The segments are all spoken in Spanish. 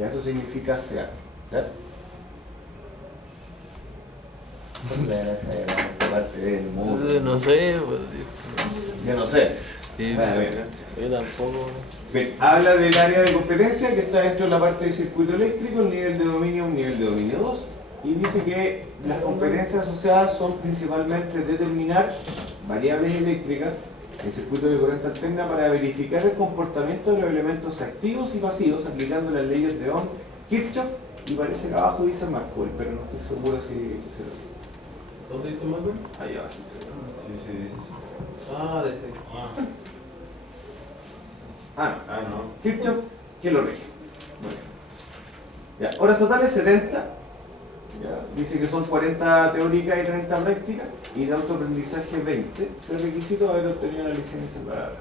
Ya eso significa CA. ¿Ya? La gracia de la parte del mundo. No sé, pues, Yo no sé. sí, yo tampoco. Bien, habla del área de competencia que está dentro de la parte de circuito eléctrico, el nivel de dominio, un nivel de dominio 2, y dice que las competencias asociadas son principalmente determinar variables eléctricas en circuito de corriente alterna para verificar el comportamiento de los elementos activos y pasivos aplicando las leyes de Ohm, Kirchhoff, y parece que abajo dice Maxwell, pero no estoy seguro si se lo... ¿Dónde dice Maxwell? Ahí abajo. Sí, sí, dice. Ah, desde. No. Kirchhoff, que lo rige. Muy bien. Ya, horas totales 70. Ya, dice que son 40 teóricas y 30 prácticas. Y de autoaprendizaje 20. Tres requisitos: haber obtenido la licencia para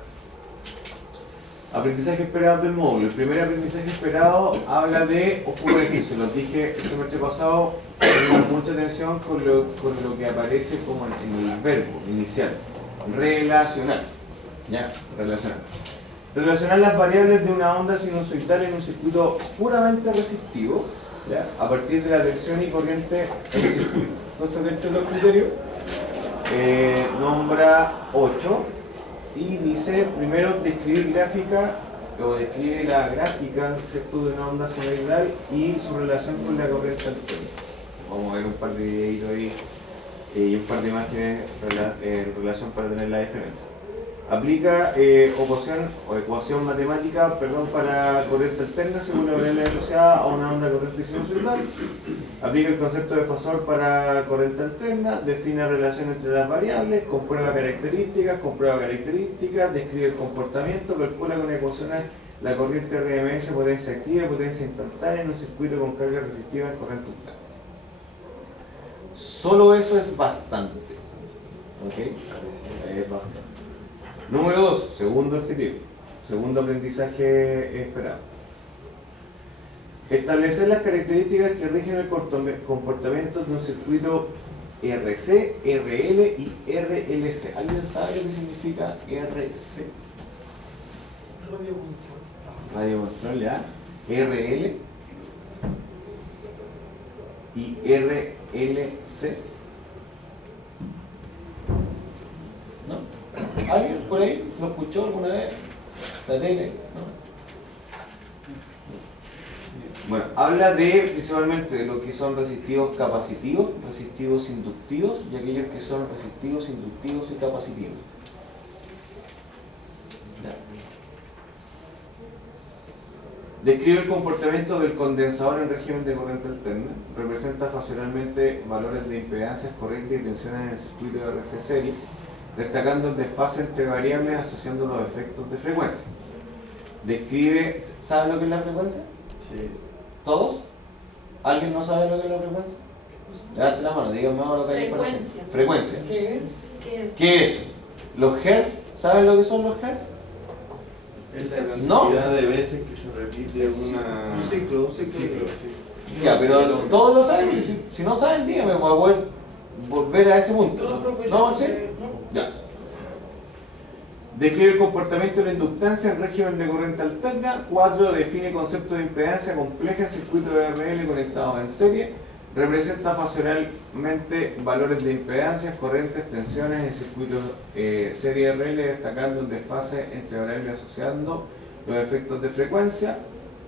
aprendizaje esperado del módulo. El primer aprendizaje esperado habla de ocurrir. Se los dije el semestre pasado. Tengan mucha atención con lo que aparece como en el verbo inicial. Relacionar. Ya, relacionar. Relacionar las variables de una onda sinusoidal en un circuito puramente resistivo, ¿ya? A partir de la tensión y corriente del circuito. Entonces, dentro de los criterios, nombra 8 y dice, primero, describir gráfica o describe la gráfica, ¿cierto?, de una onda sinusoidal y su relación con la corriente alterna. Vamos a ver un par de videitos ahí y un par de imágenes en relación para tener la diferencia. Aplica ecuación matemática para corriente alterna según la variable asociada a una onda corriente sinusoidal. Aplica el concepto de fasor para corriente alterna, define la relación entre las variables, comprueba características, describe el comportamiento, calcula con ecuaciones la corriente RMS, potencia activa y potencia instantánea en un circuito con carga resistiva en corriente alterna. Solo eso es bastante. ¿Ok? Es bastante. Número 2, segundo objetivo, segundo aprendizaje esperado. Establecer las características que rigen el comportamiento de un circuito RC, RL y RLC. ¿Alguien sabe lo que significa RC? Radio control, ya. RL y RLC. ¿No? ¿Alguien por ahí lo escuchó alguna vez? La tele, ¿no? Bueno, habla principalmente de lo que son resistivos capacitivos, resistivos inductivos y aquellos que son resistivos inductivos y capacitivos. ¿Ya? Describe el comportamiento del condensador en régimen de corriente alterna. Representa facialmente valores de impedancias, corrientes y tensiones en el circuito de RC serie, destacando el desfase entre variables asociando los efectos de frecuencia. Describe... ¿Saben lo que es la frecuencia? Sí. ¿Todos? ¿Alguien no sabe lo que es la frecuencia? Levante la mano, díganme ahora lo que hay para hacer. Frecuencia. ¿Qué es? ¿Qué es? ¿Los hertz? ¿Saben lo que son los hertz? Es la cantidad ¿No? de veces que se repite un ciclo. Sí. Ya, pero todos lo saben. Si no saben, díganme para poder volver a ese punto. ¿No, Martín? Ya. Describe el comportamiento de la inductancia en régimen de corriente alterna. 4. Define conceptos de impedancia compleja en circuito de RL conectados en serie. Representa facialmente valores de impedancias, corrientes, tensiones en circuitos serie RL, destacando un desfase entre variables asociando los efectos de frecuencia.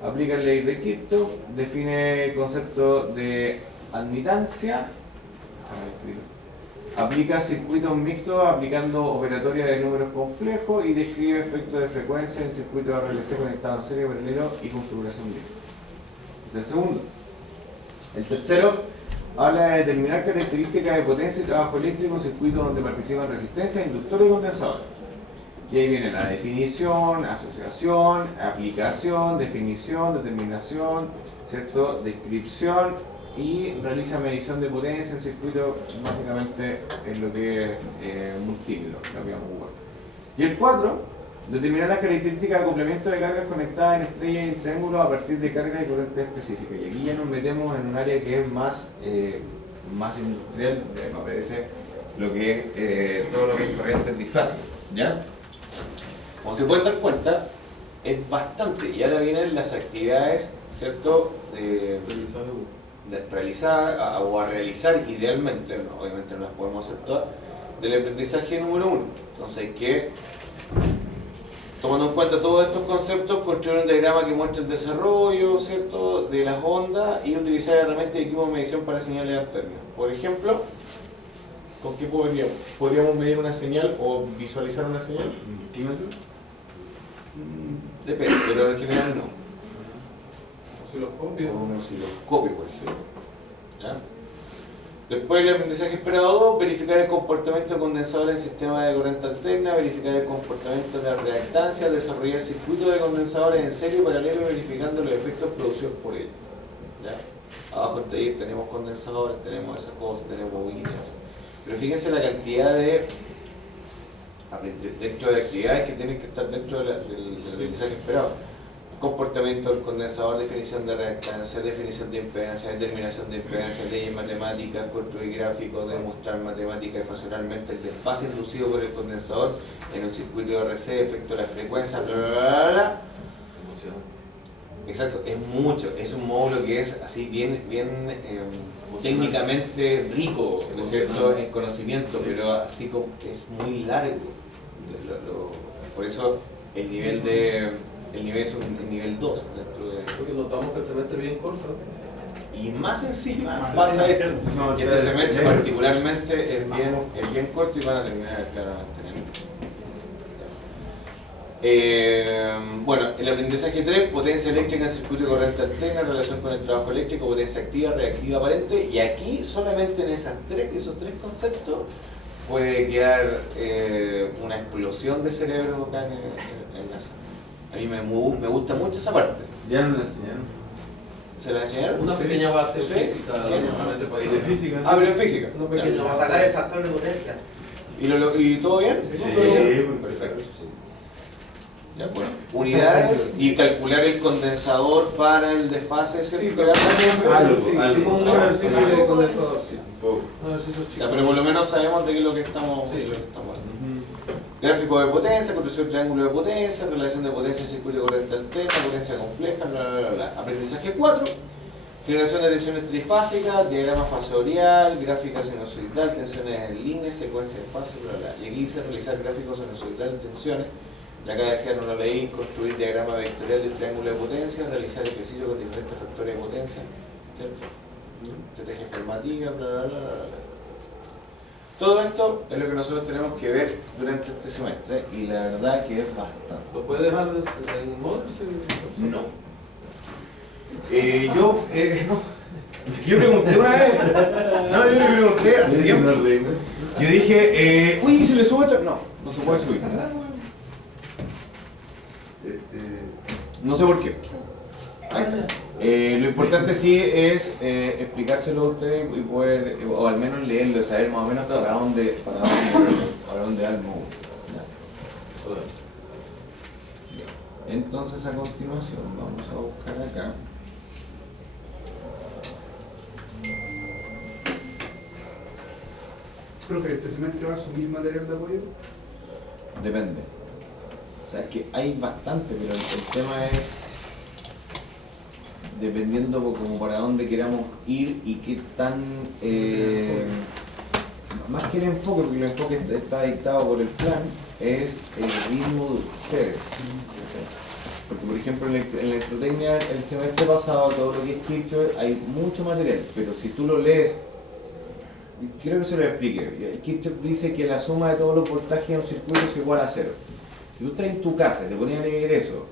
Aplica la ley de Kirchhoff. Define el concepto de admitancia. Aplica circuitos mixtos aplicando operatoria de números complejos y describe efectos de frecuencia en circuitos RLC conectados en serie, paralelo y configuración mixta. Es el segundo. El tercero habla de determinar características de potencia y trabajo eléctrico en circuitos donde participan resistencia, inductores y condensadores. Y ahí viene la definición, asociación, aplicación, definición, determinación, ¿cierto? Descripción. Y realiza medición de potencia en circuito, básicamente es lo que es múltiplo, lo que vamos a jugar. Y el 4, determinar las características de acoplamiento de cargas conectadas en estrellas y en triángulos a partir de cargas y corrientes específicas. Y aquí ya nos metemos en un área que es más industrial, me parece lo que es todo lo que es corriente trifásica, ¿ya? Como se pueden dar cuenta, es bastante, y ahora vienen las actividades ¿cierto? Realizar Realizar o a realizar idealmente, obviamente no las podemos hacer todas, del aprendizaje número 1. Entonces hay que, tomando en cuenta todos estos conceptos, construir un diagrama que muestre el desarrollo, ¿cierto?, de las ondas y utilizar herramientas y equipos de medición para señales alternas. Por ejemplo, ¿con qué podríamos? ¿Podríamos medir una señal o visualizar una señal? Depende, pero en general no. osciloscopio. Con un osciloscopio, por ejemplo. ¿Ya? Después el aprendizaje esperado 2, verificar el comportamiento de condensador en sistema de corriente alterna, verificar el comportamiento de la reactancia, desarrollar circuitos de condensadores en serie paralelo verificando los efectos producidos por ellos. ¿Ya? Abajo en TAIR tenemos condensadores, tenemos esas cosas, tenemos bobinas. Pero fíjense la cantidad dentro de actividades que tienen que estar dentro del aprendizaje esperado. Comportamiento del condensador, definición de reactancia, definición de impedancia, determinación de impedancia, leyes matemáticas, construir gráficos, demostrar matemática y funcionalmente el desfase inducido por el condensador en un circuito de RC, efecto de la frecuencia, bla bla bla bla. Exacto, es mucho, es un módulo que es así bien técnicamente rico, ¿no es cierto?, en conocimiento, pero así como es muy largo. Por eso el nivel es un nivel 2 dentro de... Porque notamos que el semestre es bien corto. Y más encima pasa esto, y este semestre particularmente es bien corto y van a terminar claramente en el... bueno, el aprendizaje 3, potencia eléctrica en circuito de corriente alterna, relación con el trabajo eléctrico, potencia activa, reactiva aparente, y aquí solamente en esos tres conceptos puede quedar una explosión de cerebro acá en la sala. A mí me gusta mucho esa parte. Ya no la enseñaron. ¿Se la enseñaron? Una pequeña base Sí. física. De física. Ah, pero en física. Una pequeña A base. sacar el factor de potencia. ¿Y todo bien? Sí, Perfecto. Ya, bueno. Unidades y calcular el condensador para el desfase. ¿Cierto? Sí, como un ejercicio de condensador. Sí. Un poco. Un ejercicio chico. Ya, pero por lo menos sabemos de qué es lo que estamos, Sí. de lo que estamos hablando. Gráfico de potencia, construcción de triángulo de potencia, relación de potencia en circuito de corriente alterna, potencia compleja, bla bla bla. Aprendizaje 4, generación de tensiones trifásicas, diagrama faseorial, gráfica sinusoidal, tensiones en línea, secuencia de fase, bla bla. Y aquí dice realizar gráficos sinusoidal de tensiones. Y acá decía, no lo leí, construir diagrama vectorial del triángulo de potencia, realizar ejercicios con diferentes factores de potencia, ¿cierto? Estrategia formativa, bla bla bla bla. Todo esto es lo que nosotros tenemos que ver durante este semestre y la verdad que es bastante. ¿Lo puede dejar en modo? No. Yo pregunté una vez. No, yo le pregunté hace tiempo. Yo dije, uy, ¿se le sube esto? No se puede subir. No sé por qué. Lo importante sí es explicárselo a ustedes y poder, o al menos leerlo, saber más o menos para dónde va el módulo. Bien. Entonces a continuación vamos a buscar acá. Profe, ¿este semestre va a asumir material de apoyo? Depende. O sea, es que hay bastante, pero el tema es dependiendo como para dónde queramos ir y qué tan más que el enfoque, porque el enfoque está dictado por el plan, es el ritmo de ustedes. Porque por ejemplo en la electrotecnia el semestre pasado, todo lo que es Kirchhoff, hay mucho material, pero si tú lo lees, quiero que se lo explique. Kirchhoff dice que la suma de todos los voltajes en un circuito es igual a 0. Si tú estás en tu casa y te ponías a leer eso,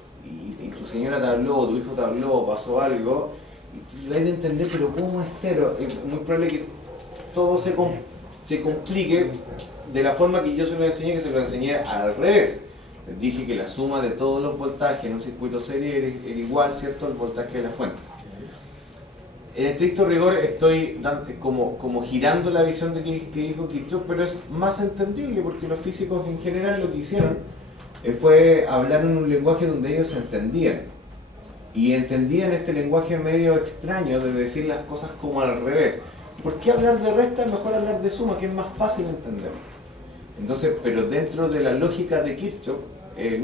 y tu señora te habló, tu hijo te habló, pasó algo, y tú debes de entender, pero ¿cómo es 0? Es muy probable que todo se complique de la forma que yo se lo enseñé, que se lo enseñé al revés. Les dije que la suma de todos los voltajes en un circuito serie era igual, ¿cierto?, al voltaje de la fuente. En estricto rigor estoy como girando la visión de que dijo Kirchhoff, pero es más entendible porque los físicos en general lo que hicieron fue hablar en un lenguaje donde ellos se entendían. Y entendían este lenguaje medio extraño de decir las cosas como al revés. ¿Por qué hablar de resta? Es mejor hablar de suma, que es más fácil entender. Entonces, pero dentro de la lógica de Kirchhoff,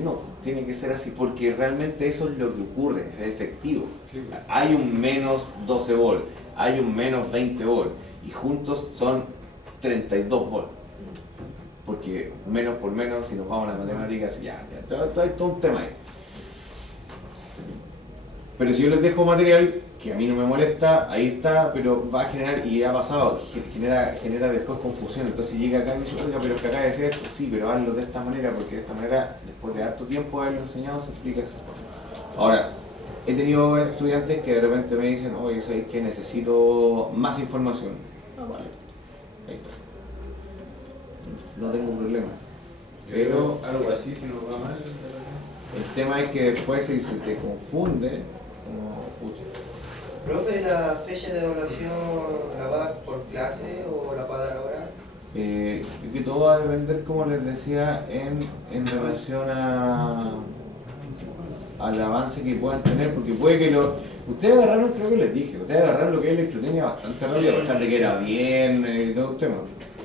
No, tiene que ser así, porque realmente eso es lo que ocurre, es efectivo. Hay un menos 12 volt, hay un menos 20 volt, y juntos son 32 volt. Porque menos por menos, si nos vamos a las matemáticas, hay todo un tema ahí. Pero si yo les dejo material que a mí no me molesta, ahí está, pero va a generar, y ha pasado, genera después confusión. Entonces llega acá y me dice, oiga, pero es que acá decía esto, sí, pero hazlo de esta manera, porque de esta manera, después de harto tiempo de haberlo enseñado, se explica eso. Ahora, he tenido estudiantes que de repente me dicen, oye, ¿sabes que necesito más información? Ah, vale, ahí está. No tengo problema. Pero algo así, si nos va mal. el tema es que después si se te confunde, como pucha. Profe, ¿la fecha de evaluación la va a dar por clase o la va a dar ahora? Que todo va a depender, como les decía, en relación al avance que puedan tener, porque puede que ustedes agarraron, creo que les dije, ustedes agarraron lo que es electrotecnia bastante rápido, a pesar de que era bien y todo el tema,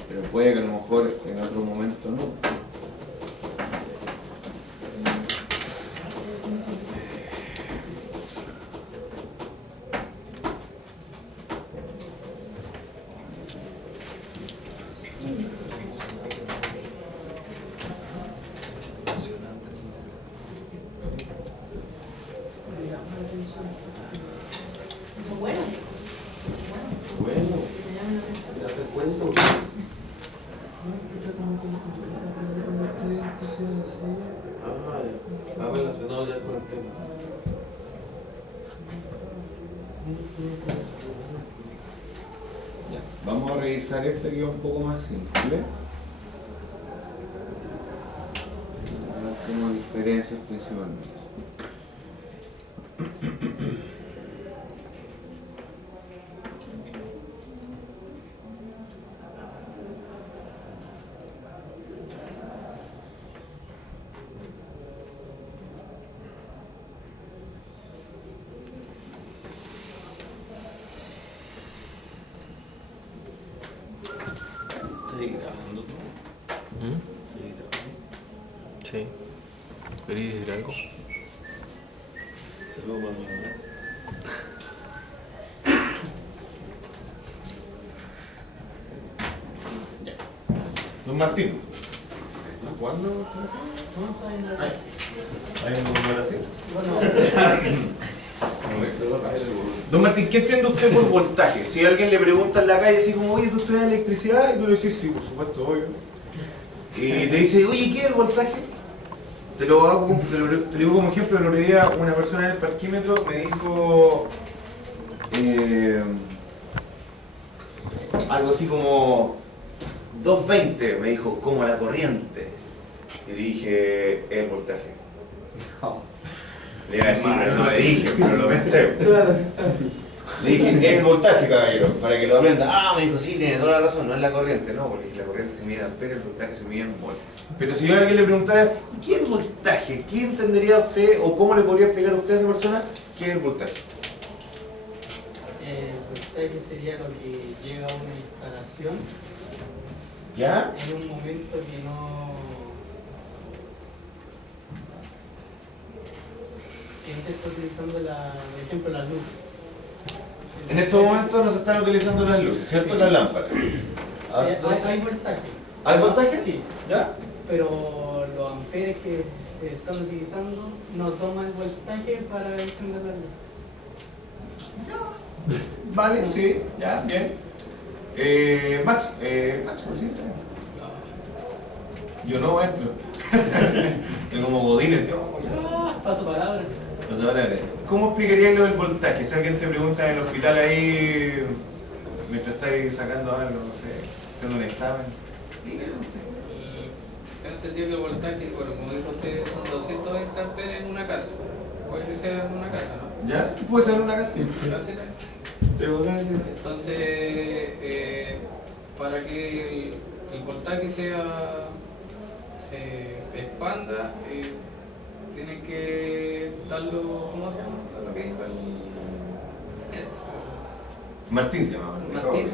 pero puede que a lo mejor en otro momento no. Está relacionado ya con el tema. Ya, vamos a revisar este que es un poco más simple. Ahora tengo diferencias principalmente. Sí. ¿Querías decir algo? Saludos, mamá. Don Martín. ¿Cuándo? ¿Hay una numeración? Don Martín, ¿qué entiende usted por voltaje? Si alguien le pregunta en la calle así como, oye, ¿tú estudias electricidad? Y tú le dices, sí, por supuesto, obvio. Y te dice, oye, ¿qué es el voltaje? Te lo digo como ejemplo. El otro día una persona en el parquímetro me dijo algo así como 220, me dijo, como la corriente. Y le dije, el voltaje. No. Le iba a decir, pero no le dije, pero lo pensé. Le dije, es el voltaje, caballero, para que lo aprenda. Ah, me dijo, sí, tiene toda la razón, no es la corriente, no, porque la corriente se mide en amperes, el voltaje se mide en volt. Pero si yo a alguien le preguntara, ¿qué es el voltaje? ¿Qué entendería usted o cómo le podría explicar a usted a esa persona qué es el voltaje? El voltaje sería lo que llega a una instalación ¿Ya? en un momento que no se está utilizando, por ejemplo, la luz. En estos momentos no se están utilizando las luces, ¿cierto? Las lámparas. Hay voltaje. ¿Hay voltaje? Sí, ¿Ya? pero los amperes que se están utilizando no toman el voltaje para encender la luz. Vale, sí, ya, bien. Max, por cierto. Yo no entro. Soy como Godínez, Paso palabra. ¿Cómo explicarías lo del voltaje? Si alguien te pregunta en el hospital ahí, mientras estáis sacando algo, no sé, haciendo un examen, dígalo usted. Tengo entendido que el voltaje, bueno, como dijo usted, son 220 amperes en una casa. Puede ser en una casa, ¿no? ¿Ya? ¿Puede ser en una casa? Entonces, para que el voltaje se expanda, tienen que darlo, ¿cómo se llama? Lo que dijo Martín se llama. Martín.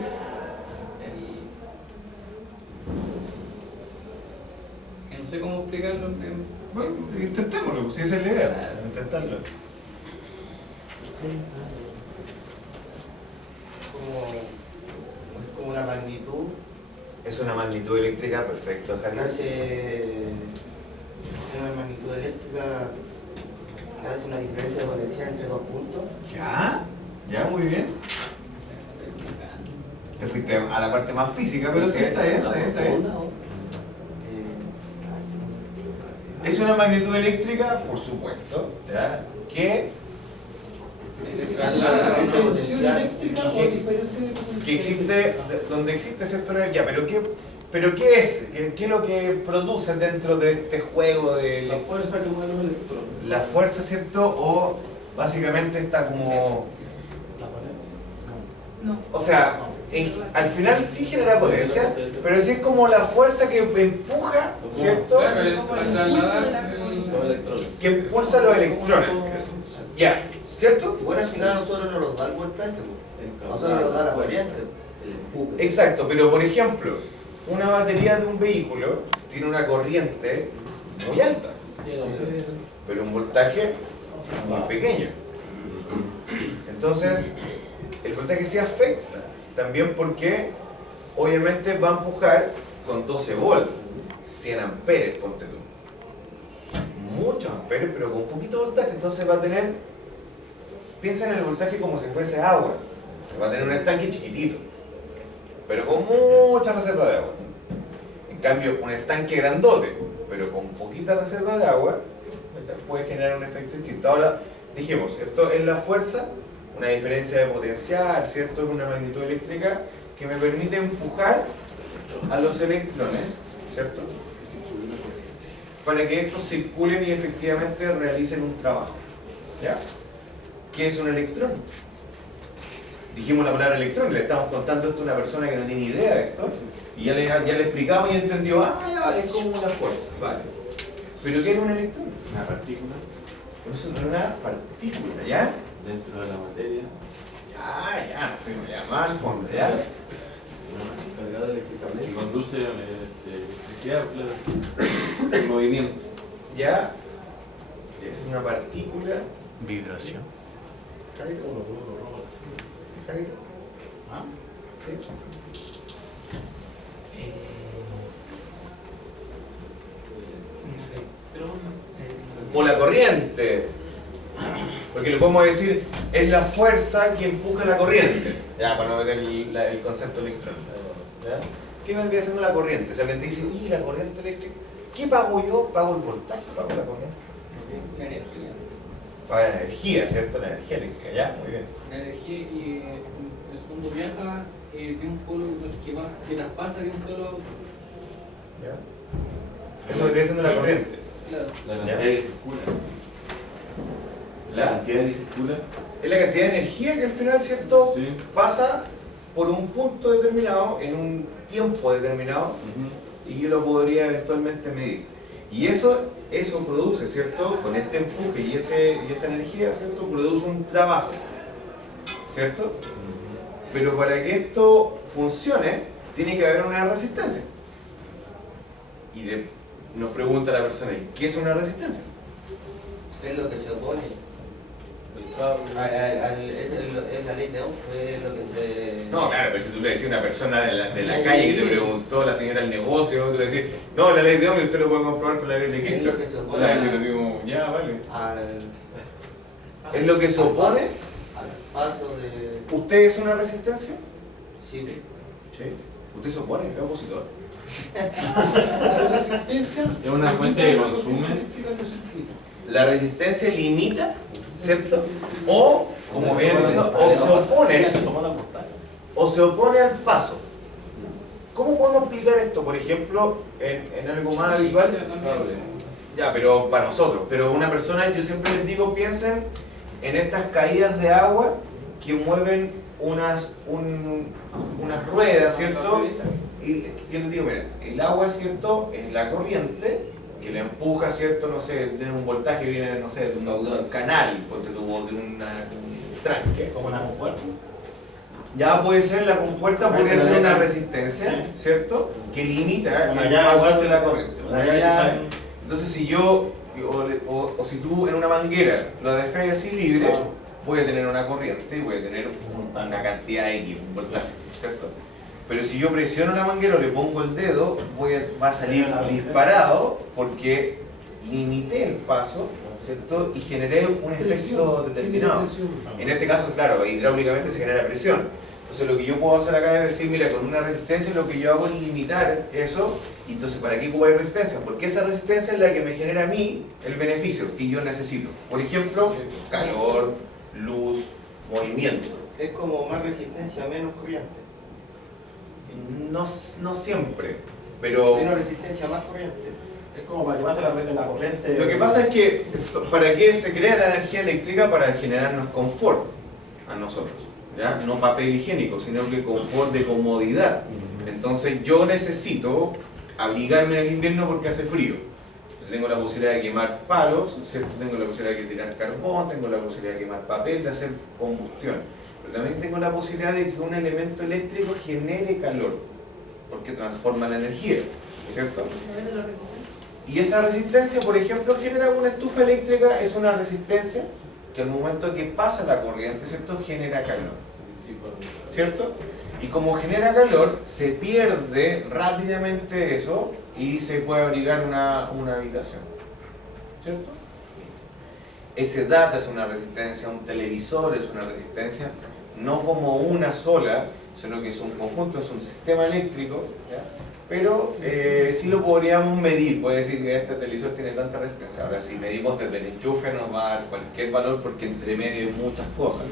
No sé cómo explicarlo. Bueno, pues si esa es la idea, intentarlo. Como una magnitud Es una magnitud eléctrica, perfecto, que Javier. hace una magnitud eléctrica que hace una diferencia de potencial entre dos puntos. Ya, muy bien. Te fuiste a la parte más física, pero sí, está bien, está bien, está bien. Es una magnitud eléctrica, por supuesto, ¿ya? Que ¿Tensión eléctrica o ¿Qué? diferencia de potencial? que existe, donde existe cierto nivel, ya, pero ¿qué es? ¿Qué es lo que produce dentro de este juego de La fuerza que mueve los electrones. la fuerza, ¿cierto? O básicamente está como, La potencia. No. o sea, al final sí genera potencia, pero sí es como la fuerza que empuja, ¿cierto? Claro, para trasladar Los electrones. Que impulsa los electrones, ya, ¿cierto? Bueno, al final a nosotros no nos da el voltaje, a nosotros nos da la corriente, el empuje. Exacto, pero por ejemplo, una batería de un vehículo tiene una corriente muy alta, pero un voltaje muy pequeño. Entonces, el voltaje sí afecta, también porque obviamente va a empujar con 12 volts, 100 amperes, ponte tú. Muchos amperes, pero con poquito voltaje, entonces va a tener, piensa en el voltaje como si fuese agua, se va a tener un estanque chiquitito, pero con mucha reserva de agua. En cambio, un estanque grandote, pero con poquita reserva de agua, puede generar un efecto distinto. Ahora, dijimos, esto es la fuerza, una diferencia de potencial, ¿cierto? Es una magnitud eléctrica que me permite empujar a los electrones, ¿cierto? Para que estos circulen y efectivamente realicen un trabajo. ¿Ya? ¿Qué es un electrón? Dijimos la palabra electrón, le estamos contando esto a una persona que no tiene idea de esto, y ya le explicamos y entendió, ya vale, es como una fuerza, vale. ¿Pero qué es un electrón? Una partícula Eso es una partícula, ¿ya? dentro de la materia. Ya, nos fuimos ya más al fondo, ¿ya? Cargada eléctricamente. Y conduce electricidad, claro. El movimiento. ¿Ya? Es una partícula. Vibración. Jairo, Jairo. ¿Ah? ¿Sí? O la corriente. Porque lo podemos decir, es la fuerza que empuja la corriente. Ya, para no meter el concepto electrón. ¿Ya? ¿Qué vendría siendo la corriente? Si alguien te dice, uy, la corriente eléctrica, ¿qué pago yo? Pago el voltaje, pago la corriente. la energía. Pago la energía, ¿cierto? La energía eléctrica, ya, muy bien. La energía y el fondo viaja de un polo que traspasa de un polo a otro. ¿Ya? Eso vendría siendo la corriente. Claro. La ¿Ya? cantidad que circula. La cantidad que circula. Es la cantidad de energía que al final, ¿cierto? Sí. Pasa por un punto determinado, en un tiempo determinado, y yo lo podría eventualmente medir. Y eso produce, ¿cierto? Con este empuje y esa energía, ¿cierto? Produce un trabajo, ¿cierto? Pero para que esto funcione, tiene que haber una resistencia. Y nos pregunta la persona, ¿qué es una resistencia? ¿Qué es lo que se opone? El trabajo. Es la ley de Ohm, es lo que se... No, claro, pero si tú le decís a una persona de la calle que te preguntó, la señora del negocio, tú le decís, no, la ley de Ohm y usted lo puede comprobar con la ley de Es Kirchhoff. lo que se Tú opone le vas a decir así como, ya, vale. al ¿Es lo que se opone? paso de... ¿Usted es una resistencia? Sí. Sí. ¿Usted se opone? ¿Es opositor? La resistencia Es una fuente que consume. eléctrica en los circuitos. La resistencia limita, ¿cierto? O, como viene diciendo, o se opone al paso. ¿Cómo podemos explicar esto? Por ejemplo, en algo más habitual. Ya, pero para nosotros. Pero una persona, yo siempre les digo, piensen en estas caídas de agua que mueven unas ruedas, ¿cierto? Y yo les digo, mira, el agua, ¿cierto? Es la corriente que le empuja, ¿cierto? No sé, de un voltaje viene, no sé, de un canal, ponte tu voz, de un tranque. Como una compuerta. Ya puede ser la compuerta, puede ser una resistencia, ¿cierto? Que limita Una el llave, paso igual, de la corriente. una llave. Entonces, si yo O si tú en una manguera lo dejáis así libre, voy a tener una corriente y voy a tener una cantidad X, un voltaje, ¿cierto? Pero si yo presiono la manguera o le pongo el dedo, va a salir disparado porque limité el paso, ¿cierto? Y generé un efecto determinado. En este caso, claro, hidráulicamente se genera presión. Entonces lo que yo puedo hacer acá es decir, mira, con una resistencia lo que yo hago es limitar eso. Y entonces, ¿para qué ocupo resistencia? Porque esa resistencia es la que me genera a mí el beneficio que yo necesito. Por ejemplo, calor, luz, movimiento. Es como más resistencia, menos corriente. No siempre, pero... Menos resistencia, más corriente. Es como para que pase la red de la corriente. Lo que pasa es que, ¿para qué se crea la energía eléctrica? Para generarnos confort a nosotros, ¿ya? No papel higiénico, sino que confort de comodidad. Entonces yo necesito abrigarme en el invierno porque hace frío. Entonces tengo la posibilidad de quemar palos, ¿cierto? Tengo la posibilidad de tirar carbón, tengo la posibilidad de quemar papel, de hacer combustión. Pero también tengo la posibilidad de que un elemento eléctrico genere calor, porque transforma la energía, ¿cierto? Y esa resistencia, por ejemplo, genera una estufa eléctrica, es una resistencia que al momento que pasa la corriente, ¿cierto?, genera calor, ¿cierto? Y como genera calor, se pierde rápidamente eso y se puede abrigar una habitación, ¿cierto? Ese data es una resistencia, un televisor es una resistencia, no como una sola, sino que es un conjunto, es un sistema eléctrico, ¿ya? Pero sí lo podríamos medir, puede decir que este televisor tiene tanta resistencia. Ahora, si medimos desde el enchufe nos va a dar cualquier valor porque entre medio hay muchas cosas.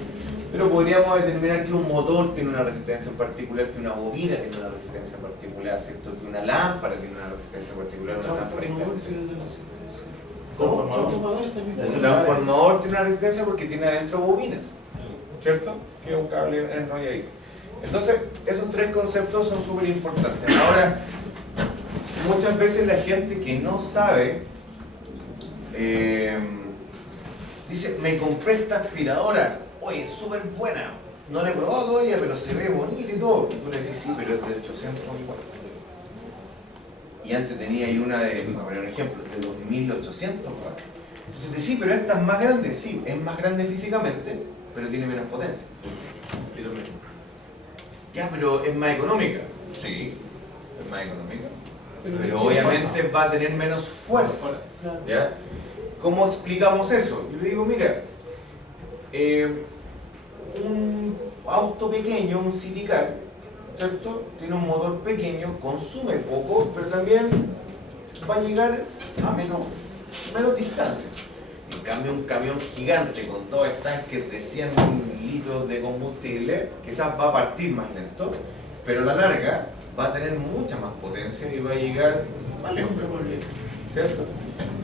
Pero podríamos determinar que un motor tiene una resistencia en particular, que una bobina tiene una resistencia en particular, ¿cierto? Que una lámpara tiene una resistencia particular, una lámpara incandescente. Un transformador tiene una resistencia porque tiene adentro bobinas, ¿cierto? Que es un cable enrolladito. Entonces, esos tres conceptos son súper importantes. Ahora, muchas veces la gente que no sabe dice, me compré esta aspiradora, oye, es súper buena, no la he probado todavía, pero se ve bonita y todo. Y tú le dices, sí, pero es de 800 igual. Y antes tenía ahí una de, para poner un ejemplo, de 2800 watts. Entonces te sí, pero esta es más grande, sí, es más grande físicamente, pero tiene menos potencia. Ya, pero es más económica. Sí, es más económica. Pero obviamente va a tener menos fuerza. ¿Ya? ¿Cómo explicamos eso? Yo le digo, mira, un auto pequeño, un city car, ¿cierto? Tiene un motor pequeño, consume poco, pero también va a llegar a menos distancia. En cambio, un camión gigante con dos estanques de 100 litros de combustible, quizás va a partir más lento, pero a la larga va a tener mucha más potencia y va a llegar más lejos, ¿cierto?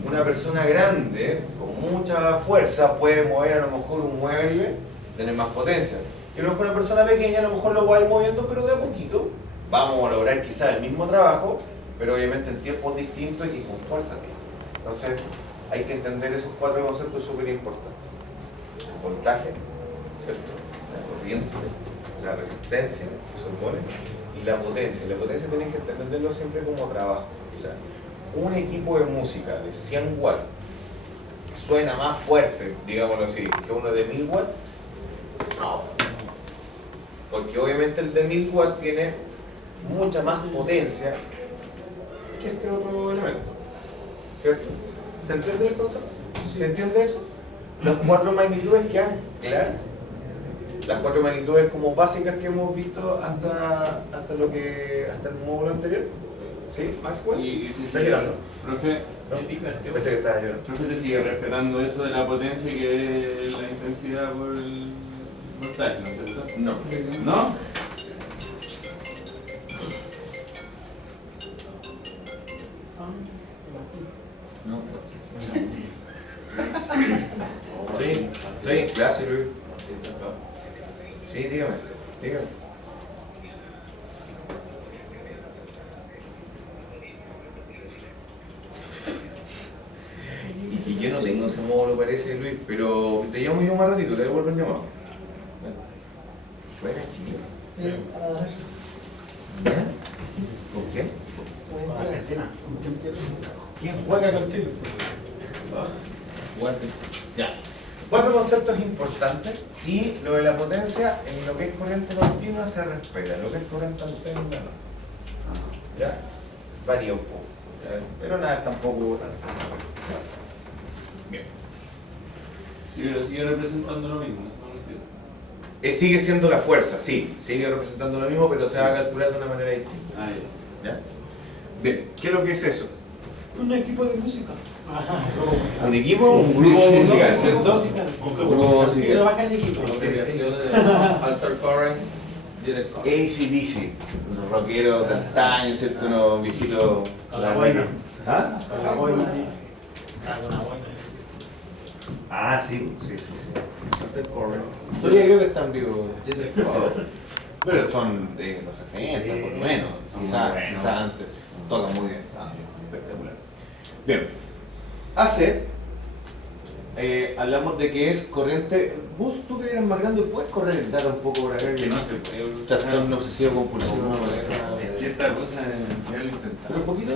Una persona grande, con mucha fuerza, puede mover a lo mejor un mueble, tener más potencia. Y a lo mejor una persona pequeña a lo mejor lo va a ir moviendo, pero de a poquito. Vamos a lograr quizás el mismo trabajo, pero obviamente en tiempos distintos y con fuerza. Entonces, hay que entender esos cuatro conceptos súper importantes. El voltaje, ¿cierto? La corriente, la resistencia, que se opone, y la potencia. La potencia tienen que entenderlo siempre como trabajo. O sea, un equipo de música de 100 watts suena más fuerte, digámoslo así, que uno de 1000 watts. No. Porque obviamente el de 1000 watts tiene mucha más potencia que este otro elemento. ¿Cierto? ¿Se entiende el concepto? ¿Se entiende eso? Las cuatro magnitudes quedan claras. Las cuatro magnitudes como básicas que hemos visto hasta el módulo anterior. ¿Sí? ¿Maxwell? Y si ¿Está sigue, llorando? profe, Pensé que estaba llorando. profe, se sigue respetando eso de la potencia que es la intensidad por el voltaje, ¿no es cierto? No. ¿No? No. Estoy en clase, Luis. Sí, dígame. Y yo no tengo ese módulo, parece, Luis, pero te llamo yo más ratito, le devuelvo el llamado. ¿Juega Chile? Sí, a la derecha. ¿Ya? ¿Con quién? Con Argentina. ¿Quién juega con Chile? Ya. 4 conceptos importantes y lo de la potencia en lo que es corriente continua se respeta, lo que es corriente alterna no. ¿Ya? Varía un poco, ¿ya? Pero nada, tampoco tanto. Bien. Sí, pero sigue representando lo mismo, eso no lo entiendo. Sigue siendo la fuerza, sí, sigue representando lo mismo, pero se va a calcular de una manera distinta. Ah, ya. ¿Ya? Bien, ¿qué es lo que es eso? Un equipo de música. Un equipo, un grupo musical, ¿cierto? Un grupo Pero musical. baja el equipo. Alter Current, Direct Current. AC/DC, unos rockeros de antaño, ¿cierto? Unos viejitos. La boina. ¿Ah? La boina. Una boina. Ah, sí, sí. Alter Current. Todavía creo que están vivos. Direct Current. Pero son de los 60, por lo menos. Quizás antes. Tocan muy bien. Espectacular. Bien. Hablamos de que es corriente. Vos, tú que eres más grande, ¿puedes correr el data un poco por acá? Que no se puede. Trastorno obsesivo compulsivo. Y esta cosa ya lo intentaba. Pero un poquito.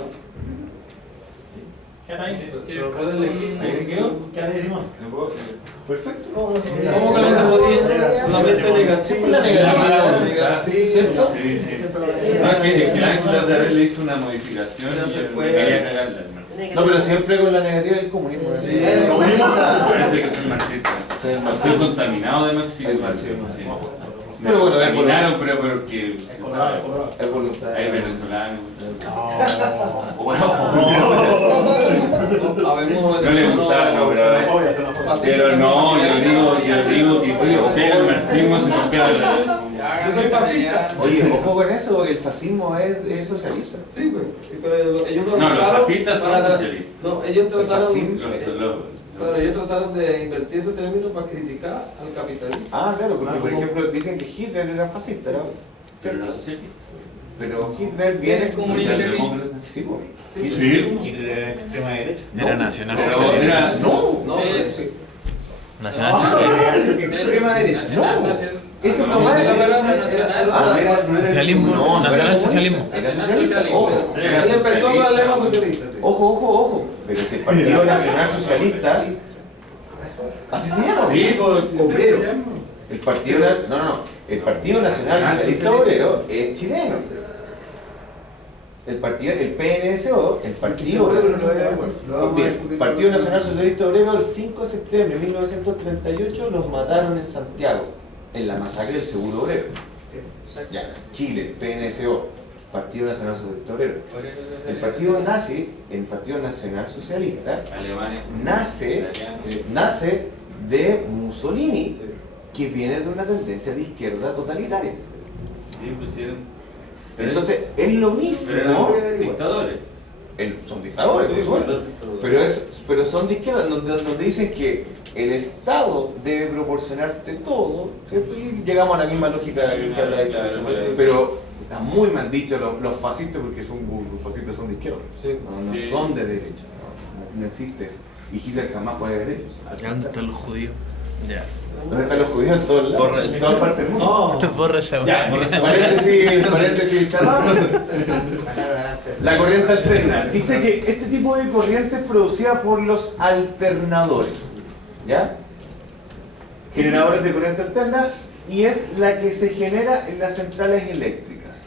¿Qué hay? Pero puedes elegir. ¿Ahí quedó? ¿Qué decimos? Perfecto. ¿Cómo que no se podía? Una mente negativa. La negatividad. Negativa. ¿Cierto? Sí, sí. Siempre lo No, es que el Ángel la otra vez le hizo una modificación No y se él puede. quería cagarla, hermano. No, pero siempre con la negativa del comunismo. Sí. Parece que soy marxista. Sí, el Estoy marxismo. contaminado de marxismo. El marxismo, Sí. Pero bueno, es contaminaron, pero que... Es colorado, es colorado. Es voluntad. Hay venezolanos. Habemos No le gustaba, no, pero... Xenofobia, xenofobia. Pero no, yo digo que si nos pega el marxismo, se nos pega la... Yo soy fascista. Oye, ojo con eso, porque el fascismo es socialista. Sí, pues. Pero ellos lo No, los trataron fascistas son para- socialistas. No, ellos trataron. fascismo. Claro, ellos trataron de invertir ese término para criticar al capitalismo. Ah, claro, porque por Ah, ejemplo dicen que Hitler era fascista, ¿no? Pero los socialistas. Pero Hitler viene como Socialdemócrata. Sí, pues. Sí. Extrema derecha. Era nacional Pero socialista. era... No, No, Sí. Nacional socialista. extrema derecha. Nacional, No, nacional. ese es lo No, más. la palabra nacional. Ah, era Socialismo, no, nacional era socialismo. Era socialista, ojo. Sí, Ahí empezó con el lema socialista. Sí. Ojo. Pero si el Partido Nacional Socialista, así se llama. Sí, pues, obrero. sí. El Partido no. El Partido Nacional Socialista Obrero es chileno. El PNSO, el Partido Bien, Partido Nacional Socialista Obrero, el 5 de septiembre de 1938 los mataron en Santiago, en la masacre del Seguro Obrero. Ya, Chile, PNSO, Partido Nacional Socialista Obrero. El partido nazi, el Partido Nacional Socialista, Alemania. nace de Mussolini, que viene de una tendencia de izquierda totalitaria. Sí, pusieron... Entonces, es lo mismo. Pero eran dictadores. Son dictadores, por supuesto. Pero son de izquierda, donde dicen que el Estado debe proporcionarte todo, ¿cierto? Y llegamos a la misma lógica que habla de Claro, claro. Pero está muy mal dicho los fascistas, porque los fascistas son de izquierda. Sí. No Sí. son de derecha. No existe eso. Y Hitler jamás fue de derecha. ¿Dónde están los judíos? Ya. ¿Dónde están los judíos? En todos lados. Borra En todas partes del mundo. Borra esa Ya, weá. paréntesis cerrado. La corriente alterna. Dice que este tipo de corriente es producida por los alternadores. ¿Ya? Generadores de corriente alterna, y es la que se genera en las centrales eléctricas.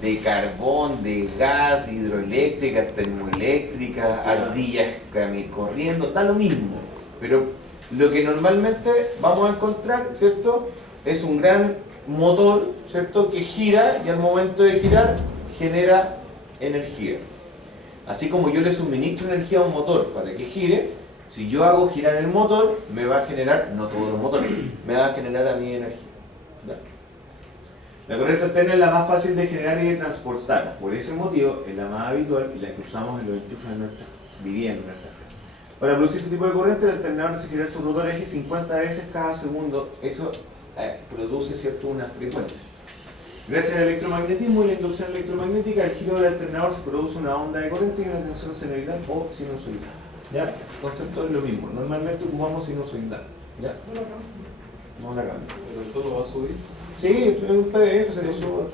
De carbón, de gas, hidroeléctricas, termoeléctricas, ardillas corriendo, está lo mismo. Pero lo que normalmente vamos a encontrar, ¿cierto? Es un gran motor, ¿cierto? Que gira y al momento de girar genera energía. Así como yo le suministro energía a un motor para que gire, si yo hago girar el motor, me va a generar, no todos los motores, me va a generar a mí energía. ¿Ya? La corriente alterna es la más fácil de generar y de transportar. Por ese motivo es la más habitual y la que usamos en los enchufes de nuestras viviendas, nuestras casas. Para producir este tipo de corriente, el alternador se genera su rotor eje 50 veces cada segundo. Eso produce, ¿cierto?, una frecuencia. Gracias al electromagnetismo y la inducción electromagnética, al giro del alternador se produce una onda de corriente y una tensión senoidal o sinusoidal. ¿Ya? El concepto es lo mismo. Normalmente ocupamos sinusoidal. ¿Ya? No la cambio. Pero eso lo va a subir. Sí, es un PDF, se lo subo.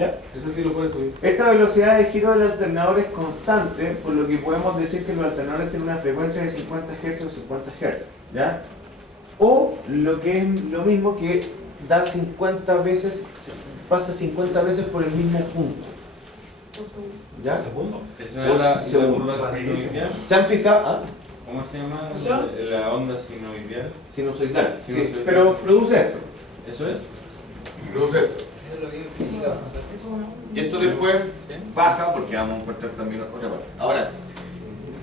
¿Ya? Ese sí lo puedes subir. Esta velocidad de giro del alternador es constante, por lo que podemos decir que los alternadores tienen una frecuencia de 50 Hz o 50 Hz, ¿ya? O lo que es lo mismo que da 50 veces, pasa 50 veces por el mismo punto, ¿ya? Segundo. Esa Por es la segundo. curva sinovial. ¿Se han fijado? ¿Ah? ¿Cómo se llama? O sea, La onda sinovial. Sinusoidal, sí, Sinusoidal. pero produce esto. ¿Eso es? Produce esto. Eso lo vi en física. Y esto después baja porque vamos a encontrar también otra parte. Ahora,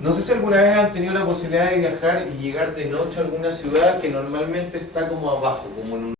no sé si alguna vez han tenido la posibilidad de viajar y llegar de noche a alguna ciudad que normalmente está como abajo, como en un